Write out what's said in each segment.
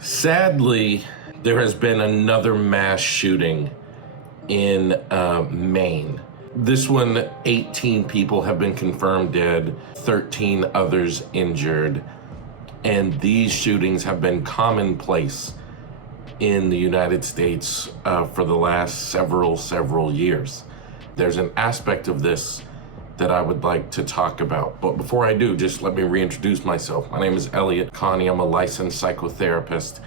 Sadly, there has been another mass shooting in Maine. This one, 18 people have been confirmed dead, 13 others injured, and these shootings have been commonplace in the United States for the last several years. There's an aspect of this that I would like to talk about. But before I do, just let me reintroduce myself. My name is Elliott Connie. I'm a licensed psychotherapist.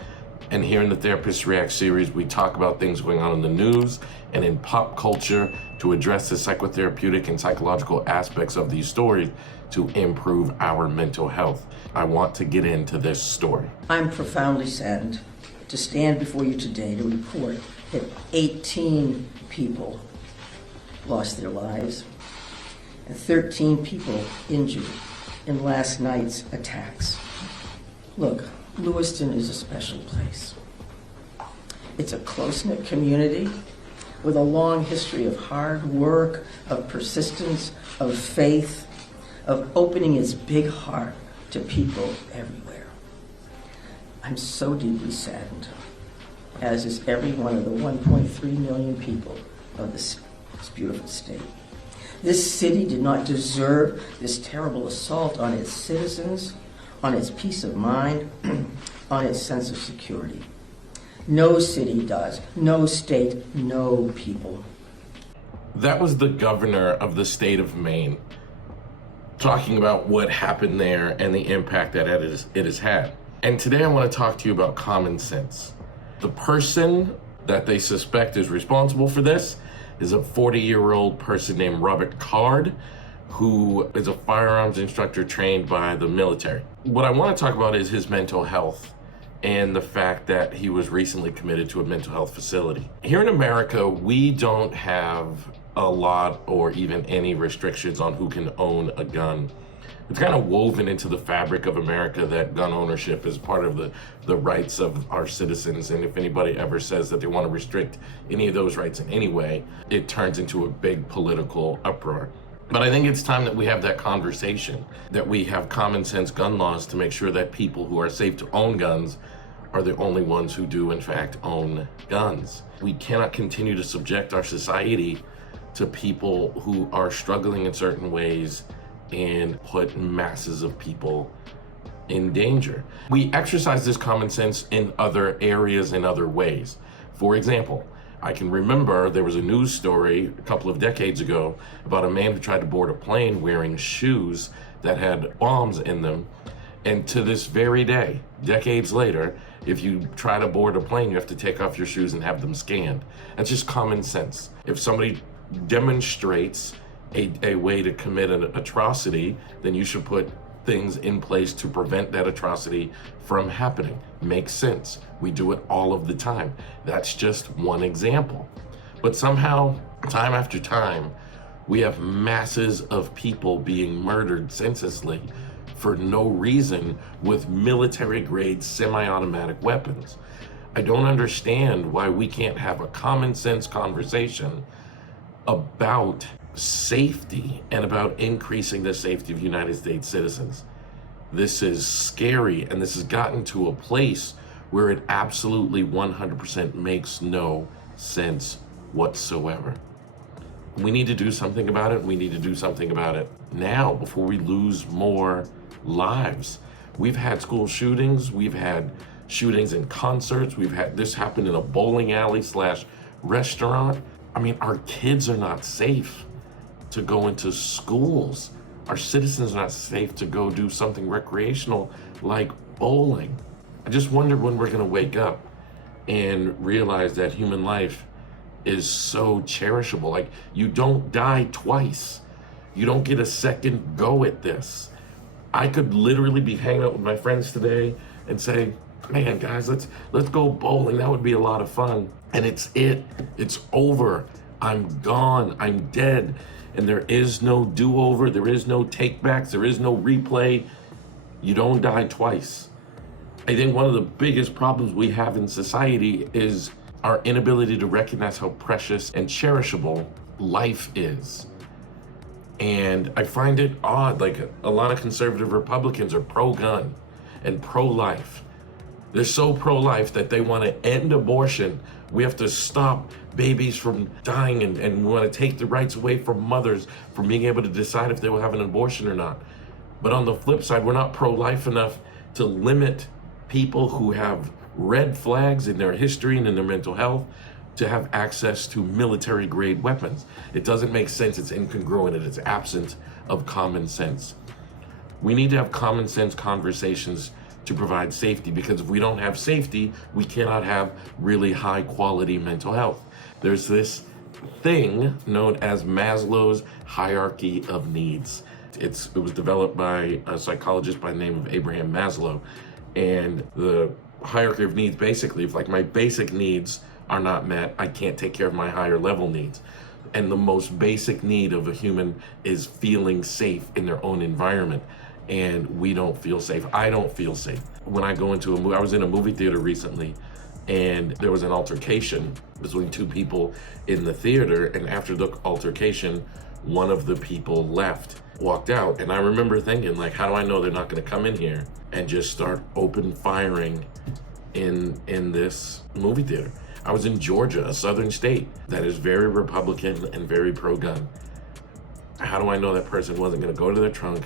And here in the Therapist React series, we talk about things going on in the news and in pop culture to address the psychotherapeutic and psychological aspects of these stories to improve our mental health. I want to get into this story. I'm profoundly saddened to stand before you today to report that 18 people lost their lives and 13 people injured in last night's attacks. Look, Lewiston is a special place. It's a close-knit community with a long history of hard work, of persistence, of faith, of opening its big heart to people everywhere. I'm so deeply saddened, as is every one of the 1.3 million people of this beautiful state. This city did not deserve this terrible assault on its citizens, on its peace of mind, on its sense of security. No city does, no state, no people. That was the governor of the state of Maine talking about what happened there and the impact that it has had. And today I want to talk to you about common sense. The person that they suspect is responsible for this is a 40-year-old person named Robert Card, who is a firearms instructor trained by the military. What I want to talk about is his mental health and the fact that he was recently committed to a mental health facility. Here in America, we don't have a lot or even any restrictions on who can own a gun. It's kind of woven into the fabric of America that gun ownership is part of the rights of our citizens. And if anybody ever says that they want to restrict any of those rights in any way, it turns into a big political uproar. But I think it's time that we have that conversation, that we have common sense gun laws to make sure that people who are safe to own guns are the only ones who do in fact own guns. We cannot continue to subject our society to people who are struggling in certain ways and put masses of people in danger. We exercise this common sense in other areas in other ways. For example, I can remember there was a news story a couple of decades ago about a man who tried to board a plane wearing shoes that had bombs in them. And to this very day, decades later, if you try to board a plane, you have to take off your shoes and have them scanned. That's just common sense. If somebody demonstrates a way to commit an atrocity, then you should put things in place to prevent that atrocity from happening. Makes sense. We do it all of the time. That's just one example. But somehow, time after time, we have masses of people being murdered senselessly for no reason with military-grade semi-automatic weapons. I don't understand why we can't have a common sense conversation about safety and about increasing the safety of United States citizens. This is scary, and this has gotten to a place where it absolutely 100% makes no sense whatsoever. We need to do something about it. We need to do something about it now before we lose more lives. We've had school shootings. We've had shootings in concerts. We've had this happen in a bowling alley / restaurant. I mean, our kids are not safe to go into schools. Our citizens are not safe to go do something recreational like bowling. I just wonder when we're gonna wake up and realize that human life is so cherishable. Like, you don't die twice. You don't get a second go at this. I could literally be hanging out with my friends today and say, man, guys, let's go bowling. That would be a lot of fun. And it's over. I'm gone, I'm dead. And there is no do-over, there is no take-backs, there is no replay. You don't die twice. I think one of the biggest problems we have in society is our inability to recognize how precious and cherishable life is. And I find it odd, like a lot of conservative Republicans are pro-gun and pro-life. They're so pro-life that they want to end abortion. We have to stop babies from dying, and we want to take the rights away from mothers from being able to decide if they will have an abortion or not. But on the flip side, we're not pro-life enough to limit people who have red flags in their history and in their mental health to have access to military-grade weapons. It doesn't make sense. It's incongruent, and it's absent of common sense. We need to have common sense conversations to provide safety, because if we don't have safety, we cannot have really high quality mental health. There's this thing known as Maslow's hierarchy of needs. It was developed by a psychologist by the name of Abraham Maslow. And the hierarchy of needs, basically, if like my basic needs are not met, I can't take care of my higher level needs. And the most basic need of a human is feeling safe in their own environment. And we don't feel safe. I don't feel safe. When I go into a movie, I was in a movie theater recently, and there was an altercation between two people in the theater. And after the altercation, one of the people walked out. And I remember thinking, like, how do I know they're not gonna come in here and just start open firing in this movie theater? I was in Georgia, a southern state that is very Republican and very pro-gun. How do I know that person wasn't gonna go to their trunk,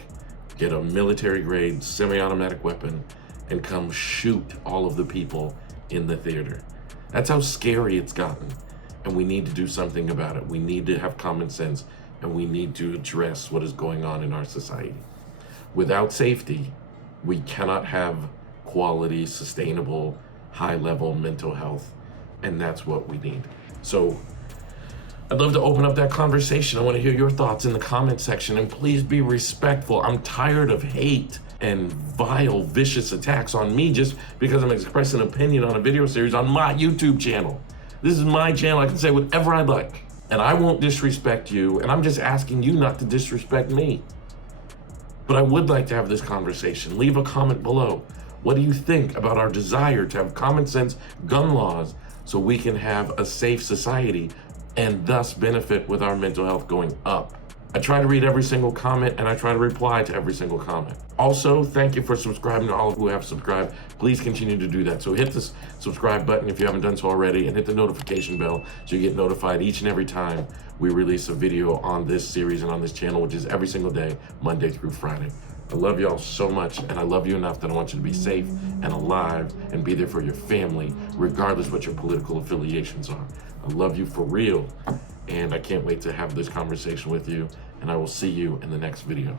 get a military-grade semi-automatic weapon, and come shoot all of the people in the theater? That's how scary it's gotten, and we need to do something about it. We need to have common sense, and we need to address what is going on in our society. Without safety, we cannot have quality, sustainable, high-level mental health, and that's what we need. So I'd love to open up that conversation. I want to hear your thoughts in the comment section, and please be respectful. I'm tired of hate and vile, vicious attacks on me just because I'm expressing an opinion on a video series on my YouTube channel. This is my channel. I can say whatever I like, and I won't disrespect you, and I'm just asking you not to disrespect me. But I would like to have this conversation. Leave a comment below. What do you think about our desire to have common sense gun laws so we can have a safe society and thus benefit with our mental health going up? I try to read every single comment, and I try to reply to every single comment. Also, thank you for subscribing to all who have subscribed. Please continue to do that. So hit the subscribe button if you haven't done so already, and hit the notification bell so you get notified each and every time we release a video on this series and on this channel, which is every single day, Monday through Friday. I love y'all so much, and I love you enough that I want you to be safe and alive and be there for your family, regardless what your political affiliations are. I love you for real, and I can't wait to have this conversation with you, and I will see you in the next video.